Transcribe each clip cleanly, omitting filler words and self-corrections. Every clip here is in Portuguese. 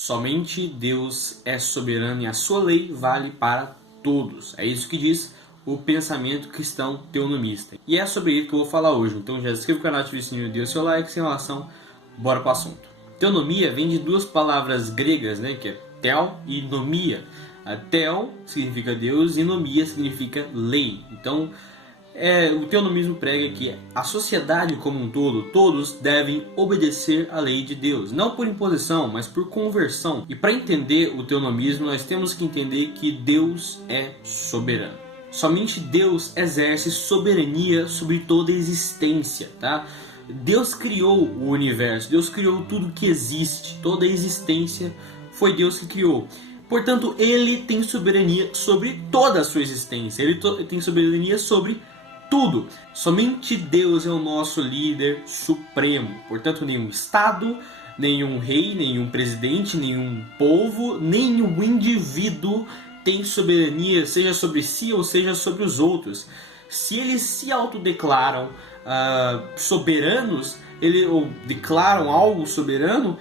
Somente Deus é soberano e a sua lei vale para todos. É isso que diz o pensamento cristão teonomista. E é sobre isso que eu vou falar hoje. Então já se inscreva no canal, ative o sininho e dê o seu like. Sem enrolação, bora para o assunto. Teonomia vem de duas palavras gregas, né, que é tel e nomia. A tel significa Deus e nomia significa lei. Então, o teonomismo prega que a sociedade como um todo, todos devem obedecer à lei de Deus, não por imposição, mas por conversão. E para entender o teonomismo, nós temos que entender que Deus é soberano. Somente Deus exerce soberania sobre toda a existência, tá? Deus criou o universo, Deus criou tudo que existe, toda a existência foi Deus que criou. Portanto, Ele tem soberania sobre toda a sua existência, Ele tem soberania sobre tudo. Somente Deus é o nosso líder supremo. Portanto, nenhum Estado, nenhum rei, nenhum presidente, nenhum povo, nenhum indivíduo tem soberania, seja sobre si ou seja sobre os outros. Se eles se autodeclaram soberanos, ou declaram algo soberano,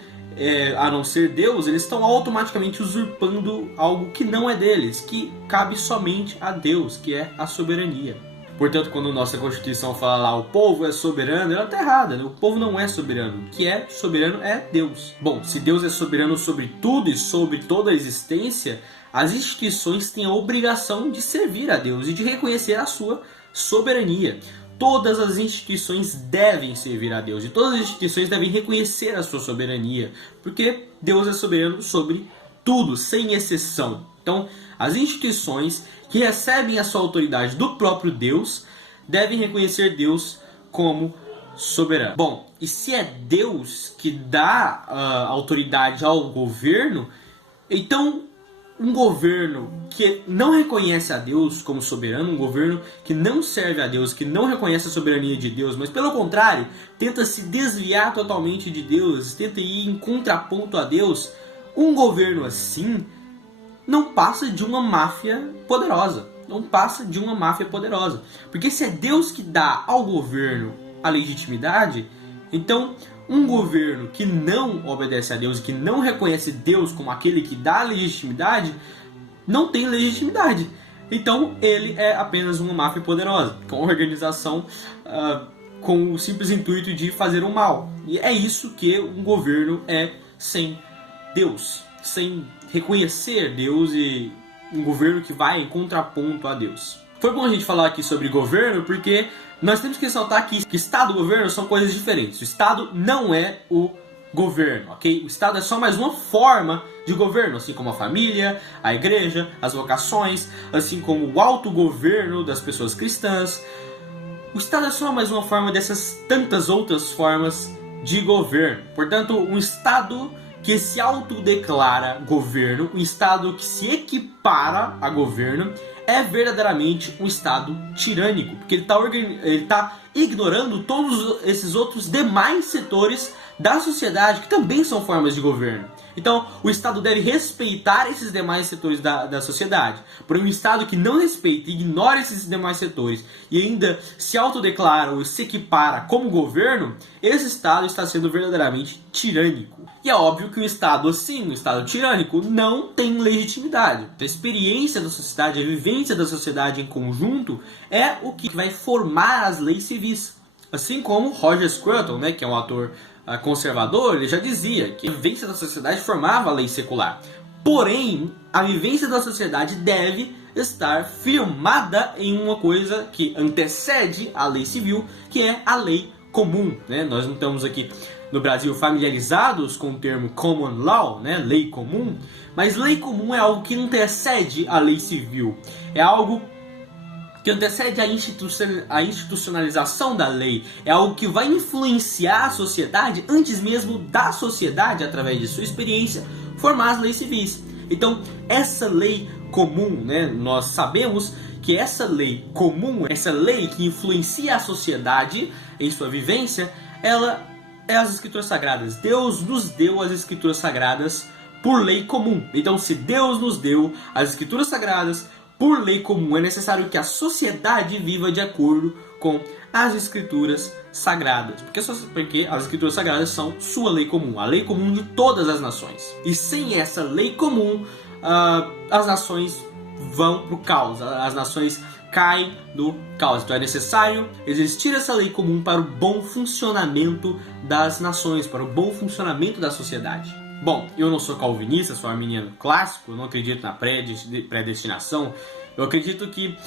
a não ser Deus, eles estão automaticamente usurpando algo que não é deles, que cabe somente a Deus, que é a soberania. Portanto, quando nossa Constituição fala lá, o povo é soberano, ela está errada, né? O povo não é soberano. O que é soberano é Deus. Bom, se Deus é soberano sobre tudo e sobre toda a existência, as instituições têm a obrigação de servir a Deus e de reconhecer a sua soberania. Todas as instituições devem servir a Deus e todas as instituições devem reconhecer a sua soberania, porque Deus é soberano sobre tudo, sem exceção. Então, as instituições que recebem a sua autoridade do próprio Deus devem reconhecer Deus como soberano. Bom, e se é Deus que dá autoridade ao governo, então um governo que não reconhece a Deus como soberano, um governo que não serve a Deus, que não reconhece a soberania de Deus, mas pelo contrário, tenta se desviar totalmente de Deus, tenta ir em contraponto a Deus, um governo assim não passa de uma máfia poderosa. Não passa de uma máfia poderosa. Porque se é Deus que dá ao governo a legitimidade, então um governo que não obedece a Deus, que não reconhece Deus como aquele que dá a legitimidade, não tem legitimidade. Então ele é apenas uma máfia poderosa, com organização com o simples intuito de fazer o mal. E é isso que um governo é sem Deus, sem reconhecer Deus, e um governo que vai em contraponto a Deus. Foi bom a gente falar aqui sobre governo, porque nós temos que ressaltar aqui que Estado e governo são coisas diferentes. O Estado não é o governo, ok? O Estado é só mais uma forma de governo, assim como a família, a igreja, as vocações, assim como o autogoverno das pessoas cristãs. O Estado é só mais uma forma dessas tantas outras formas de governo. Portanto, um Estado que se autodeclara governo, um Estado que se equipara a governo, é verdadeiramente um Estado tirânico, porque ele está ignorando todos esses outros demais setores da sociedade que também são formas de governo. Então, o Estado deve respeitar esses demais setores da sociedade. Porém, um Estado que não respeita e ignora esses demais setores e ainda se autodeclara ou se equipara como governo, esse Estado está sendo verdadeiramente tirânico. E é óbvio que um Estado assim, um Estado tirânico, não tem legitimidade. A experiência da sociedade, a vivência da sociedade em conjunto é o que vai formar as leis civis. Assim como Roger Scruton, né, que é um ator conservador, ele já dizia que a vivência da sociedade formava a lei secular. Porém, a vivência da sociedade deve estar firmada em uma coisa que antecede a lei civil, que é a lei comum, né? Nós não estamos aqui no Brasil familiarizados com o termo common law, né? Lei comum, mas lei comum é algo que antecede a lei civil, é algo que antecede a institucionalização da lei, é algo que vai influenciar a sociedade antes mesmo da sociedade, através de sua experiência, formar as leis civis. Então, essa lei comum, né, nós sabemos que essa lei comum, essa lei que influencia a sociedade em sua vivência, ela é as Escrituras Sagradas. Deus nos deu as Escrituras Sagradas por lei comum. Então, se Deus nos deu as Escrituras Sagradas por lei comum, é necessário que a sociedade viva de acordo com as Escrituras Sagradas. Porque as Escrituras Sagradas são sua lei comum, a lei comum de todas as nações. E sem essa lei comum, as nações vão para o caos, as nações caem no caos. Então é necessário existir essa lei comum para o bom funcionamento das nações, para o bom funcionamento da sociedade. Bom, eu não sou calvinista, sou arminiano clássico, eu não acredito na predestinação. Eu acredito que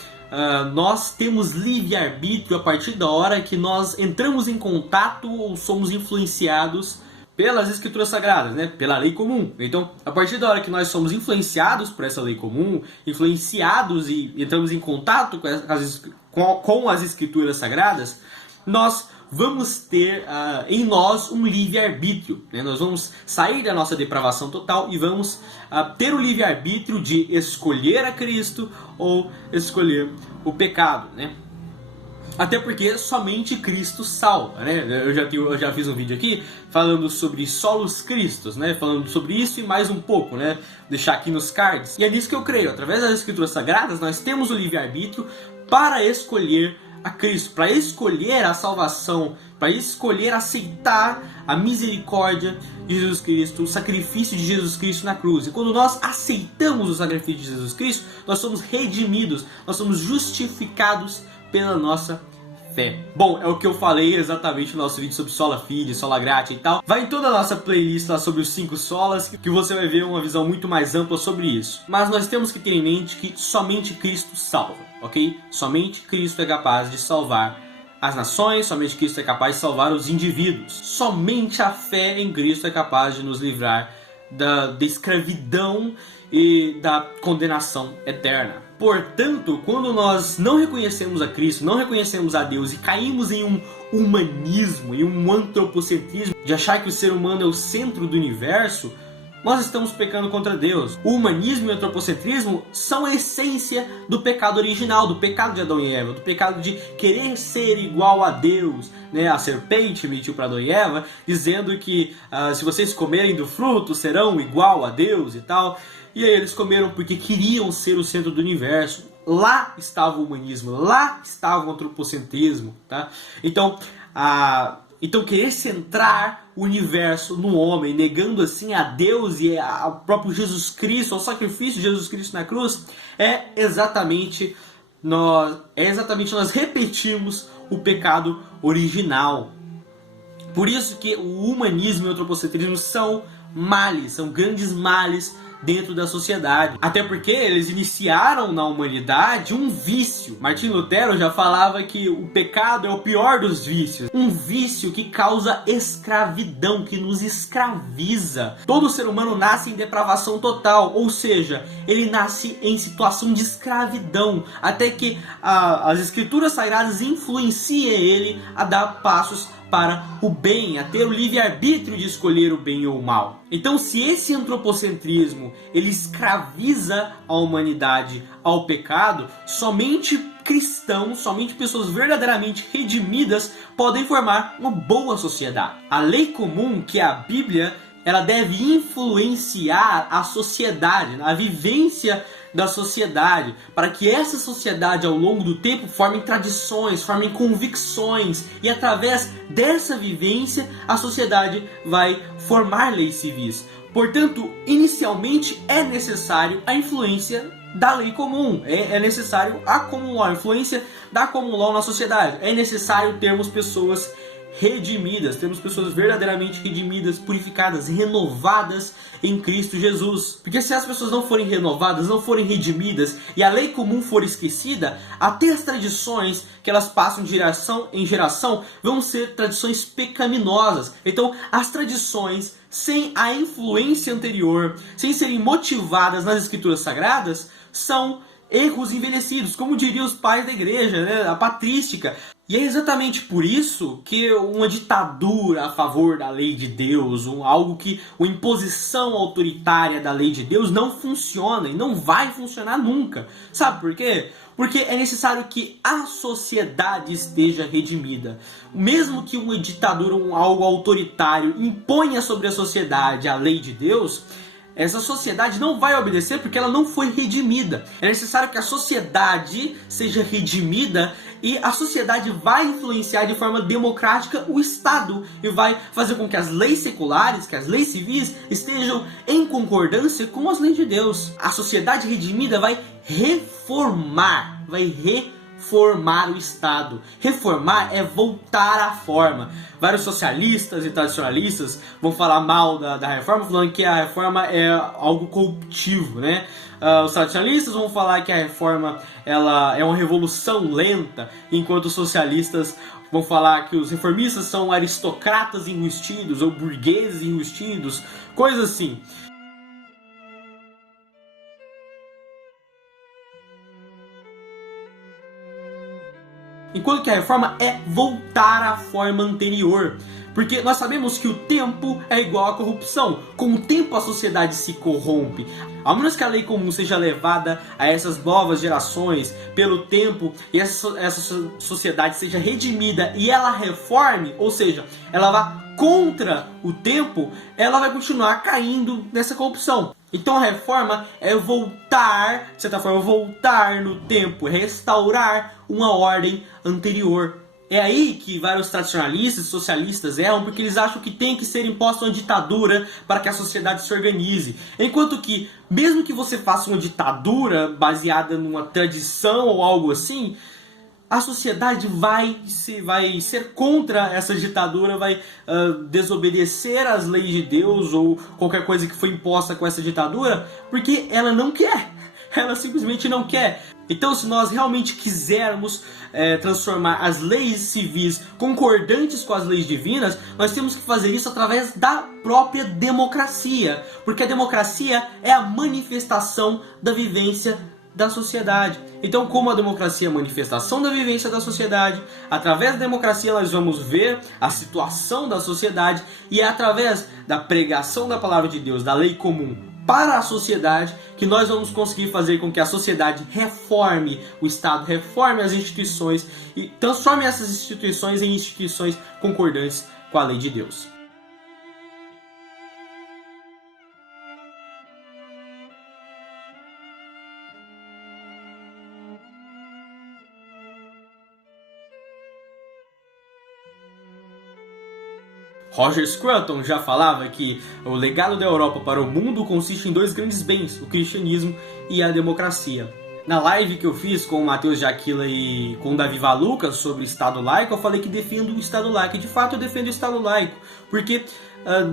nós temos livre-arbítrio a partir da hora que nós entramos em contato ou somos influenciados pelas Escrituras Sagradas, né? Pela lei comum. Então, a partir da hora que nós somos influenciados por essa lei comum, influenciados e entramos em contato com as Escrituras Sagradas, nós vamos ter em nós um livre-arbítrio, né? Nós vamos sair da nossa depravação total e vamos ter o livre-arbítrio de escolher a Cristo ou escolher o pecado, né? Até porque somente Cristo salva, né? Eu já fiz um vídeo aqui falando sobre solos Cristos, né? Falando sobre isso e mais um pouco, né? Deixar aqui nos cards. E é nisso que eu creio. Através das Escrituras Sagradas, nós temos o livre-arbítrio para escolher a Cristo, para escolher a salvação, para escolher aceitar a misericórdia de Jesus Cristo, o sacrifício de Jesus Cristo na cruz. E quando nós aceitamos o sacrifício de Jesus Cristo, nós somos redimidos, nós somos justificados pela nossa fé. Bom, é o que eu falei exatamente no nosso vídeo sobre Sola Fide, Sola Gratia e tal. Vai em toda a nossa playlist lá sobre os 5 solas, que você vai ver uma visão muito mais ampla sobre isso. Mas nós temos que ter em mente que somente Cristo salva, ok? Somente Cristo é capaz de salvar as nações, somente Cristo é capaz de salvar os indivíduos. Somente a fé em Cristo é capaz de nos livrar da escravidão e da condenação eterna. Portanto, quando nós não reconhecemos a Cristo, não reconhecemos a Deus e caímos em um humanismo, em um antropocentrismo, de achar que o ser humano é o centro do universo, nós estamos pecando contra Deus. O humanismo e o antropocentrismo são a essência do pecado original, do pecado de Adão e Eva, do pecado de querer ser igual a Deus, né? A serpente mentiu para Adão e Eva, dizendo que se vocês comerem do fruto, serão igual a Deus e tal. E aí eles comeram porque queriam ser o centro do universo. Lá estava o humanismo, lá estava o antropocentrismo, tá? Então querer centrar o universo no homem, negando assim a Deus e ao próprio Jesus Cristo, ao sacrifício de Jesus Cristo na cruz, é exatamente nós repetimos o pecado original. Por isso que o humanismo e o antropocentrismo são males, são grandes males dentro da sociedade. Até porque eles iniciaram na humanidade um vício. Martinho Lutero já falava que o pecado é o pior dos vícios. Um vício que causa escravidão, que nos escraviza. Todo ser humano nasce em depravação total, ou seja, ele nasce em situação de escravidão, até que as Escrituras Sagradas influenciem ele a dar passos para o bem, a ter o livre-arbítrio de escolher o bem ou o mal. Então, se esse antropocentrismo ele escraviza a humanidade ao pecado, somente cristãos, somente pessoas verdadeiramente redimidas podem formar uma boa sociedade. A lei comum, que é a Bíblia, ela deve influenciar a sociedade, a vivência da sociedade, para que essa sociedade ao longo do tempo forme tradições, forme convicções, e através dessa vivência a sociedade vai formar leis civis. Portanto, inicialmente é necessário a influência da lei comum, é necessário a common law, a influência da common law na sociedade. É necessário termos pessoas redimidas, temos pessoas verdadeiramente redimidas, purificadas, renovadas em Cristo Jesus. Porque se as pessoas não forem renovadas, não forem redimidas e a lei comum for esquecida, até as tradições que elas passam de geração em geração vão ser tradições pecaminosas. Então, as tradições sem a influência anterior, sem serem motivadas nas Escrituras Sagradas, são erros envelhecidos, como diriam os pais da igreja, né? A patrística. E é exatamente por isso que uma ditadura a favor da lei de Deus, uma imposição autoritária da lei de Deus não funciona e não vai funcionar nunca. Sabe por quê? Porque é necessário que a sociedade esteja redimida. Mesmo que uma ditadura, algo autoritário, imponha sobre a sociedade a lei de Deus, essa sociedade não vai obedecer porque ela não foi redimida. É necessário que a sociedade seja redimida e a sociedade vai influenciar de forma democrática o Estado e vai fazer com que as leis seculares, que as leis civis estejam em concordância com as leis de Deus. A sociedade redimida vai reformar o Estado. Reformar é voltar à forma. Vários socialistas e tradicionalistas vão falar mal da reforma, falando que a reforma é algo corruptivo, né? Os tradicionalistas vão falar que a reforma ela é uma revolução lenta, enquanto os socialistas vão falar que os reformistas são aristocratas enrustidos ou burgueses enrustidos, coisas assim. Enquanto que a reforma é voltar à forma anterior. Porque nós sabemos que o tempo é igual à corrupção. Com o tempo a sociedade se corrompe. Ao menos que a lei comum seja levada a essas novas gerações pelo tempo e essa sociedade seja redimida e ela reforme, ou seja, ela vá contra o tempo, ela vai continuar caindo nessa corrupção. Então a reforma é voltar, de certa forma, voltar no tempo, restaurar uma ordem anterior. É aí que vários tradicionalistas e socialistas erram, porque eles acham que tem que ser imposta uma ditadura para que a sociedade se organize. Enquanto que, mesmo que você faça uma ditadura baseada numa tradição ou algo assim, a sociedade vai ser contra essa ditadura, vai desobedecer às leis de Deus ou qualquer coisa que foi imposta com essa ditadura, porque ela não quer. Ela simplesmente não quer. Então, se nós realmente quisermos transformar as leis civis concordantes com as leis divinas, nós temos que fazer isso através da própria democracia. Porque a democracia é a manifestação da vivência da sociedade. Então, como a democracia é a manifestação da vivência da sociedade, através da democracia nós vamos ver a situação da sociedade e é através da pregação da palavra de Deus, da lei comum para a sociedade, que nós vamos conseguir fazer com que a sociedade reforme o Estado, reforme as instituições e transforme essas instituições em instituições concordantes com a lei de Deus. Roger Scruton já falava que o legado da Europa para o mundo consiste em dois grandes bens, o cristianismo e a democracia. Na live que eu fiz com o Matheus Jaquila e com o Davi Valuca sobre Estado laico, eu falei que defendo o Estado laico. E de fato eu defendo o Estado laico, porque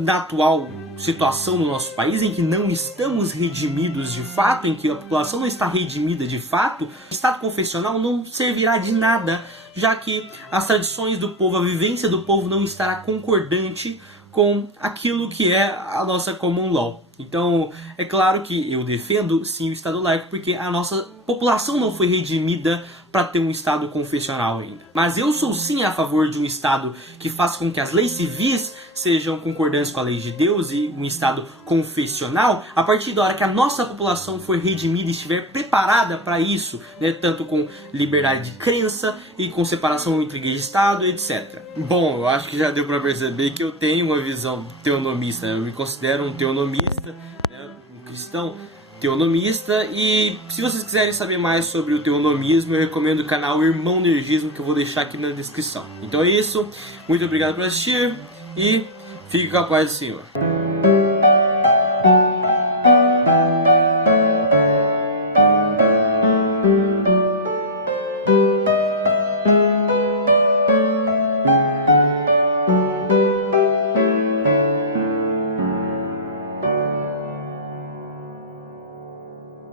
na atual situação no nosso país, em que não estamos redimidos de fato, em que a população não está redimida de fato, o Estado confessional não servirá de nada, já que as tradições do povo, a vivência do povo não estará concordante com aquilo que é a nossa common law. Então, é claro que eu defendo sim o Estado laico, porque a nossa população não foi redimida para ter um Estado confessional ainda. Mas eu sou sim a favor de um Estado que faça com que as leis civis sejam concordantes com a lei de Deus e um Estado confessional a partir da hora que a nossa população for redimida e estiver preparada para isso, né? Tanto com liberdade de crença e com separação entre igreja e Estado, etc. Bom, eu acho que já deu para perceber que eu tenho uma visão teonomista, eu me considero um teonomista, né? Um cristão teonomista, e se vocês quiserem saber mais sobre o teonomismo, eu recomendo o canal Irmão Nergismo, que eu vou deixar aqui na descrição. Então é isso, muito obrigado por assistir e fique com a paz do Senhor.